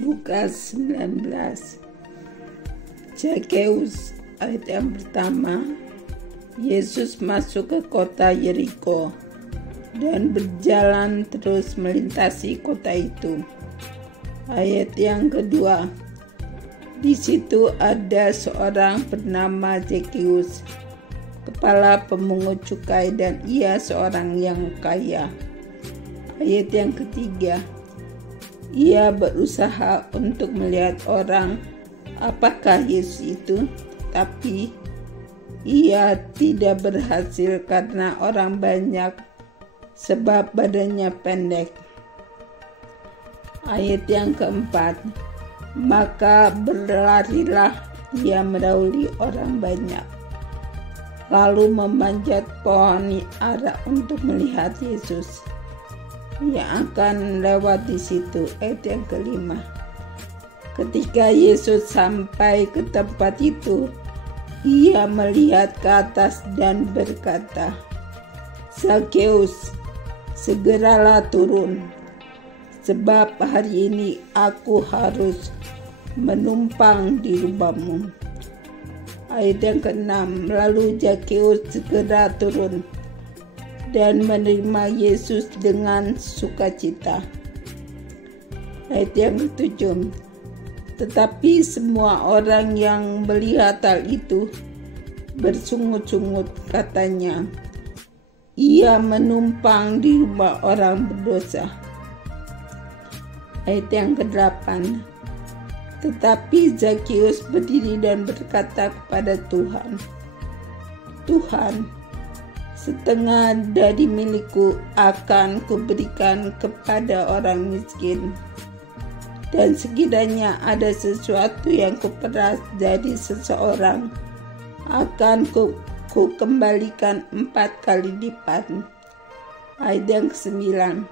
Lukas 19. Zakheus. Ayat yang pertama, Yesus masuk ke kota Yeriko dan berjalan terus melintasi kota itu. Ayat yang kedua, di situ ada seorang bernama Zakheus, kepala pemungut cukai, dan ia seorang yang kaya. Ayat yang ketiga, ia berusaha untuk melihat orang apakah Yesus itu, tapi ia tidak berhasil karena orang banyak, sebab badannya pendek. Ayat yang keempat, maka berlarilah ia mendahului orang banyak, lalu memanjat pohon ara untuk melihat Yesus yang akan lewat di situ. Ayat yang kelima, ketika Yesus sampai ke tempat itu, ia melihat ke atas dan berkata, "Zakheus, segeralah turun, sebab hari ini aku harus menumpang di rumahmu." Ayat yang keenam, lalu Zakheus segera turun dan menerima Yesus dengan sukacita. Ayat yang ketujuh, tetapi semua orang yang melihat hal itu bersungut-sungut, katanya, "Ia menumpang di rumah orang berdosa." Ayat yang ke-8, tetapi Zakheus berdiri dan berkata kepada Tuhan, "Tuhan, setengah dari milikku akan kuberikan kepada orang miskin. Dan sekiranya ada sesuatu yang kuperas dari seseorang, akan ku kembalikan 4 kali lipat." Ayat yang ke-9,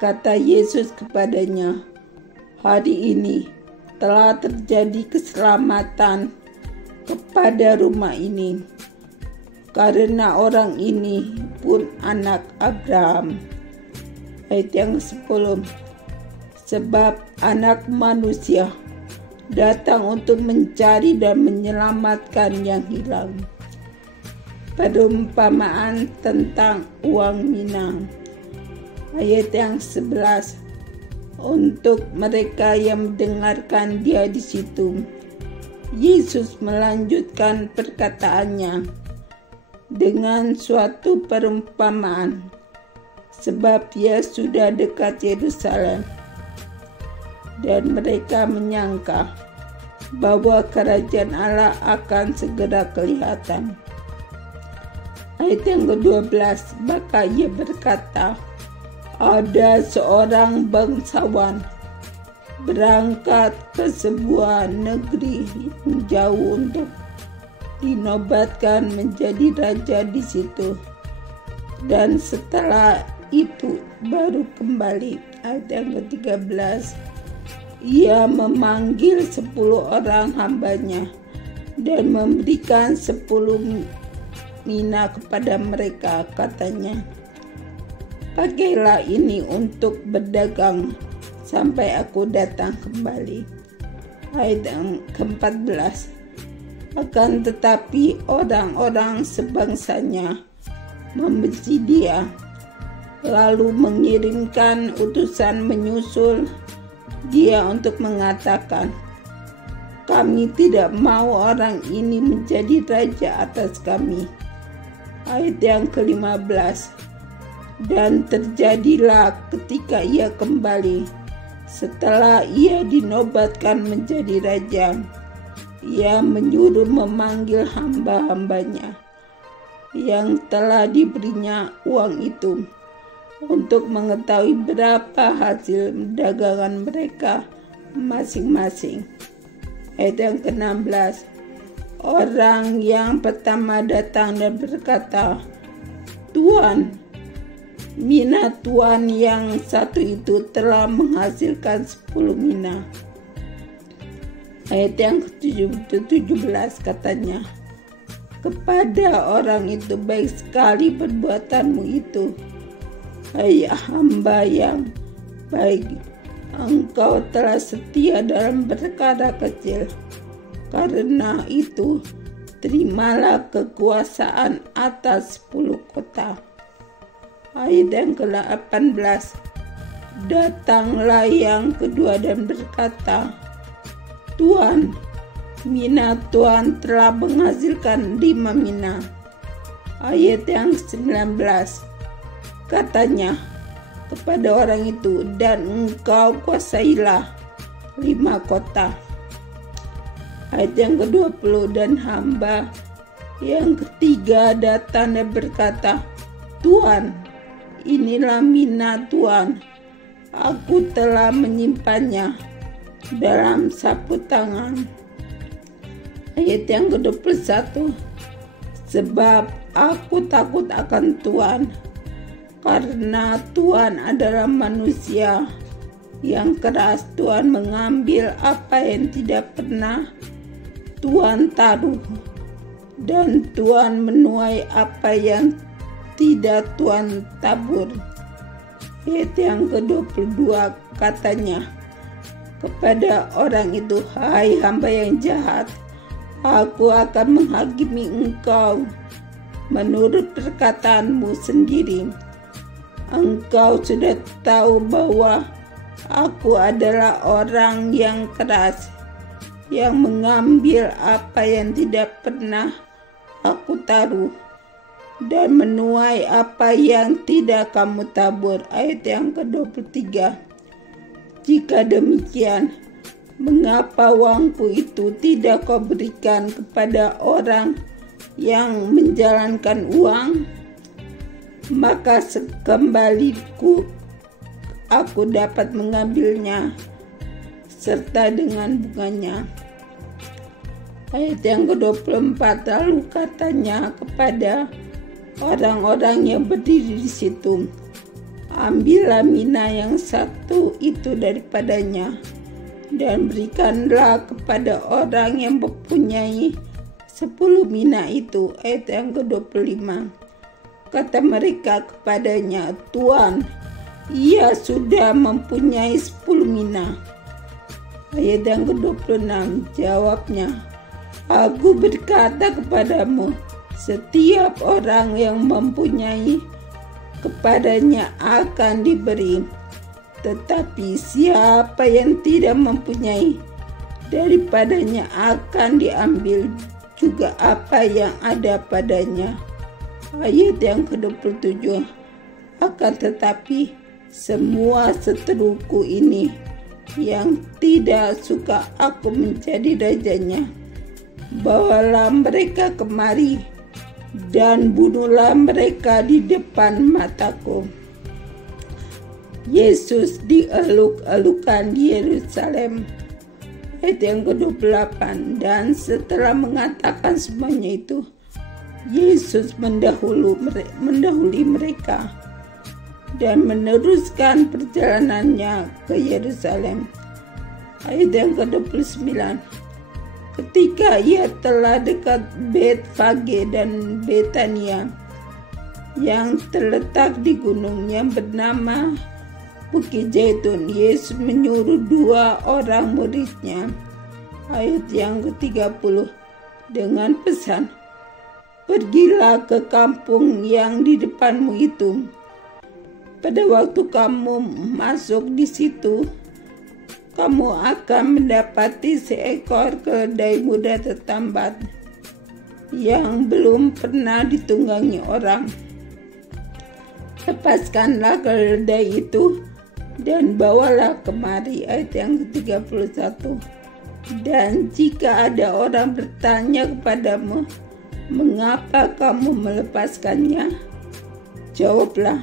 kata Yesus kepadanya, "Hari ini telah terjadi keselamatan kepada rumah ini, karena orang ini pun anak Abraham." Ayat yang ke-10, sebab Anak Manusia datang untuk mencari dan menyelamatkan yang hilang. Perumpamaan tentang uang minang. Ayat yang 11, untuk mereka yang mendengarkan dia di situ, Yesus melanjutkan perkataannya dengan suatu perumpamaan, sebab dia sudah dekat Yerusalem, dan mereka menyangka bahwa kerajaan Allah akan segera kelihatan. Ayat yang ke-12, maka ia berkata, ada seorang bangsawan berangkat ke sebuah negeri yang jauh untuk dinobatkan menjadi raja di situ, dan setelah itu baru kembali. Ayat yang ke-13, ia memanggil 10 orang hambanya dan memberikan 10 mina kepada mereka. Katanya, pakailah ini untuk berdagang sampai aku datang kembali. Ayat yang ke-14, akan tetapi orang-orang sebangsanya membenci dia, lalu mengirimkan utusan menyusul dia untuk mengatakan, kami tidak mau orang ini menjadi raja atas kami. Ayat yang ke-15, dan terjadilah ketika ia kembali, setelah ia dinobatkan menjadi raja, ia menyuruh memanggil hamba-hambanya yang telah diberinya uang itu, untuk mengetahui berapa hasil dagangan mereka masing-masing. Ayat yang ke-16, orang yang pertama datang dan berkata, Tuan, mina Tuan yang satu itu telah menghasilkan 10 mina. Ayat yang ke-17 katanya, kepada orang itu, baik sekali perbuatanmu itu, hai hamba yang baik. engkau telah setia dalam perkara kecil. Karena itu, terimalah kekuasaan atas 10 kota. Ayat yang ke-18. Datanglah yang kedua dan berkata, Tuan, mina Tuhan telah menghasilkan 5 mina. Ayat yang ke-19. Katanya kepada orang itu, dan engkau kuasailah 5 kota. Ayat yang ke-20, dan hamba yang ketiga datang dan berkata, Tuan, inilah mina Tuan, aku telah menyimpannya dalam sapu tangan. Ayat yang ke-21, sebab aku takut akan Tuan, karena Tuan adalah manusia yang keras. Tuan mengambil apa yang tidak pernah Tuan taruh, dan Tuan menuai apa yang tidak Tuan tabur. Ayat yang ke-22 katanya kepada orang itu, hai hamba yang jahat, aku akan menghakimi engkau menurut perkataanmu sendiri. Engkau sudah tahu bahwa aku adalah orang yang keras, yang mengambil apa yang tidak pernah aku taruh, dan menuai apa yang tidak kamu tabur. Ayat yang ke-23. Jika demikian, mengapa uangku itu tidak kau berikan kepada orang yang menjalankan uang? Maka sekembaliku aku dapat mengambilnya serta dengan bunganya. Ayat yang ke-24, lalu katanya kepada orang-orang yang berdiri di situ, ambillah mina yang satu itu daripadanya, dan berikanlah kepada orang yang mempunyai 10 mina itu. Ayat yang ke-25, kata mereka kepadanya, Tuan, ia sudah mempunyai 10 mina. Ayat yang ke-26, jawabnya, aku berkata kepadamu, setiap orang yang mempunyai kepadanya akan diberi, tetapi siapa yang tidak mempunyai, daripadanya akan diambil juga apa yang ada padanya. Ayat yang ke-27, akan tetapi semua seteruku ini yang tidak suka aku menjadi rajanya, bawalah mereka kemari dan bunuhlah mereka di depan mataku. Yesus dieluk-elukan di Yerusalem. Ayat yang ke-28, dan setelah mengatakan semuanya itu, Yesus mendahului mereka dan meneruskan perjalanannya ke Yerusalem. Ayat yang ke-29, ketika ia telah dekat Betfage dan Betania yang terletak di gunung yang bernama Bukit Zaitun, Yesus menyuruh 2 orang muridnya. Ayat yang ke-30, dengan pesan, pergilah ke kampung yang di depanmu itu. Pada waktu kamu masuk di situ, kamu akan mendapati seekor keledai muda tertambat yang belum pernah ditunggangi orang. Lepaskanlah keledai itu dan bawalah kemari. Ayat yang ke-31, dan jika ada orang bertanya kepadamu, mengapa kamu melepaskannya? Jawablah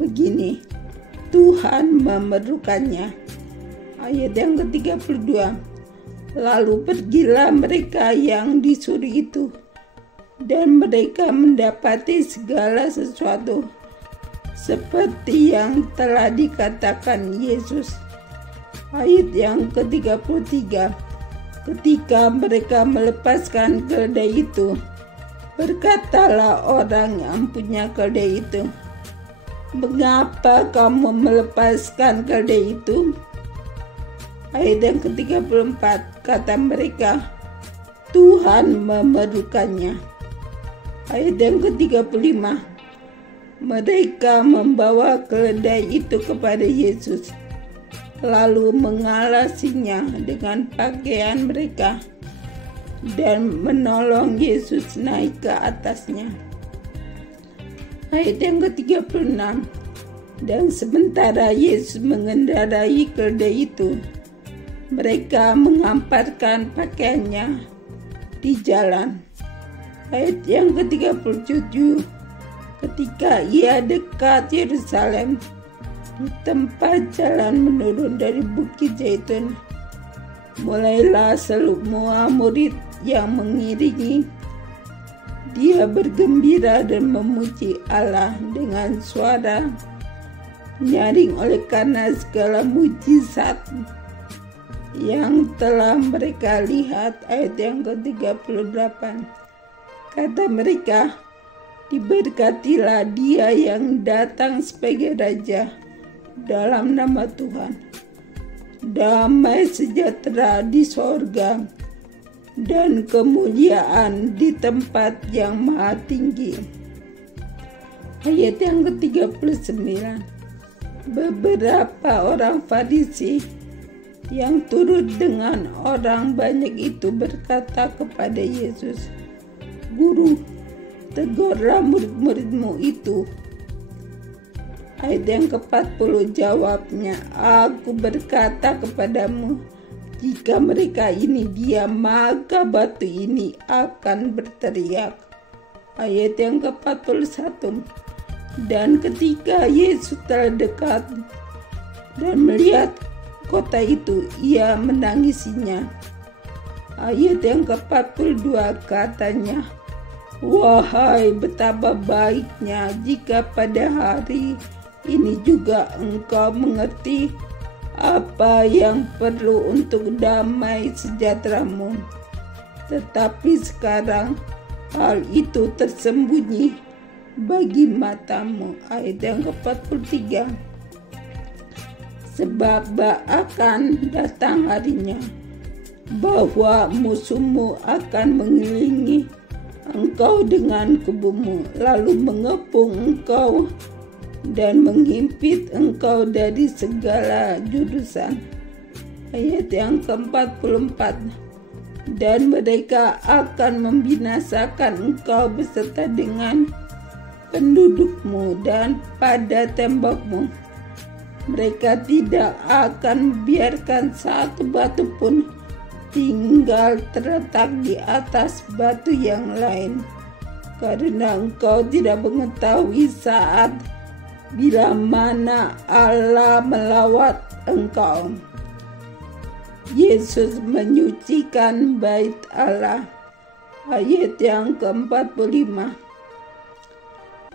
begini, Tuhan memerlukannya. Ayat yang ke-32, lalu pergilah mereka yang disuruh itu, dan mereka mendapati segala sesuatu seperti yang telah dikatakan Yesus. Ayat yang ke-33, ketika mereka melepaskan keledai itu, berkatalah orang yang punya keledai itu, mengapa kamu melepaskan keledai itu? Ayat yang ke-34, kata mereka, Tuhan memerlukannya. Ayat yang ke-35, mereka membawa keledai itu kepada Yesus, lalu mengalasinya dengan pakaian mereka dan menolong Yesus naik ke atasnya. Ayat yang ke-36, dan sementara Yesus mengendarai keledai itu, mereka menghamparkan pakaiannya di jalan. Ayat yang ke-37, ketika ia dekat Yerusalem, di tempat jalan menurun dari Bukit Zaitun, mulailah semua murid yang mengiringi dia bergembira dan memuji Allah dengan suara nyaring oleh karena segala mujizat yang telah mereka lihat. Ayat yang ke-38, kata mereka, diberkatilah dia yang datang sebagai Raja dalam nama Tuhan. Damai sejahtera di sorga dan kemuliaan di tempat yang maha tinggi. Ayat yang ke-39, beberapa orang Farisi yang turut dengan orang banyak itu berkata kepada Yesus, Guru, tegurlah murid-muridmu itu. Ayat yang ke-40, jawabnya, aku berkata kepadamu, jika mereka ini diam, maka batu ini akan berteriak. Ayat yang ke-41, dan ketika Yesus terdekat dan melihat kota itu, ia menangisinya. Ayat yang ke-42, katanya, wahai betapa baiknya jika pada hari ini juga engkau mengerti apa yang perlu untuk damai sejahteramu. Tetapi sekarang hal itu tersembunyi bagi matamu. Ayat yang ke-43, sebab akan datang harinya bahwa musuhmu akan mengelilingi engkau dengan kubumu, lalu mengepung engkau dan menghimpit engkau dari segala jurusan. Ayat yang ke-44, dan mereka akan membinasakan engkau beserta dengan pendudukmu dan pada tembokmu. Mereka tidak akan membiarkan satu batu pun tinggal terletak di atas batu yang lain, karena engkau tidak mengetahui saat bila mana Allah melawat engkau. Yesus menyucikan bait Allah. Ayat yang ke-45,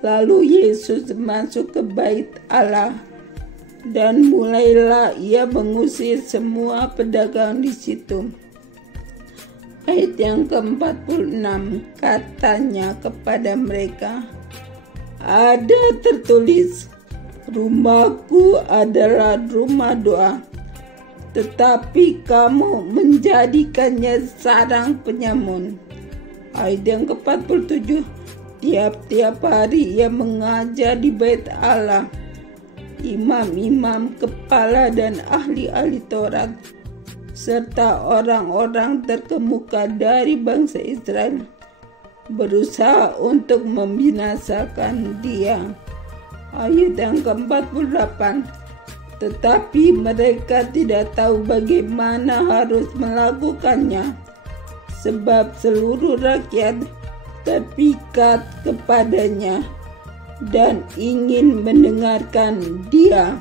lalu Yesus masuk ke bait Allah dan mulailah ia mengusir semua pedagang di situ. Ayat yang ke-46, katanya kepada mereka, ada tertulis, rumahku adalah rumah doa, tetapi kamu menjadikannya sarang penyamun. Ayat yang ke-47, tiap-tiap hari ia mengajar di bait Allah. Imam-imam, kepala dan ahli-ahli Taurat, serta orang-orang terkemuka dari bangsa Israel berusaha untuk membinasakan dia. Ayat yang ke-48, tetapi mereka tidak tahu bagaimana harus melakukannya, sebab seluruh rakyat terpikat kepadanya dan ingin mendengarkan dia.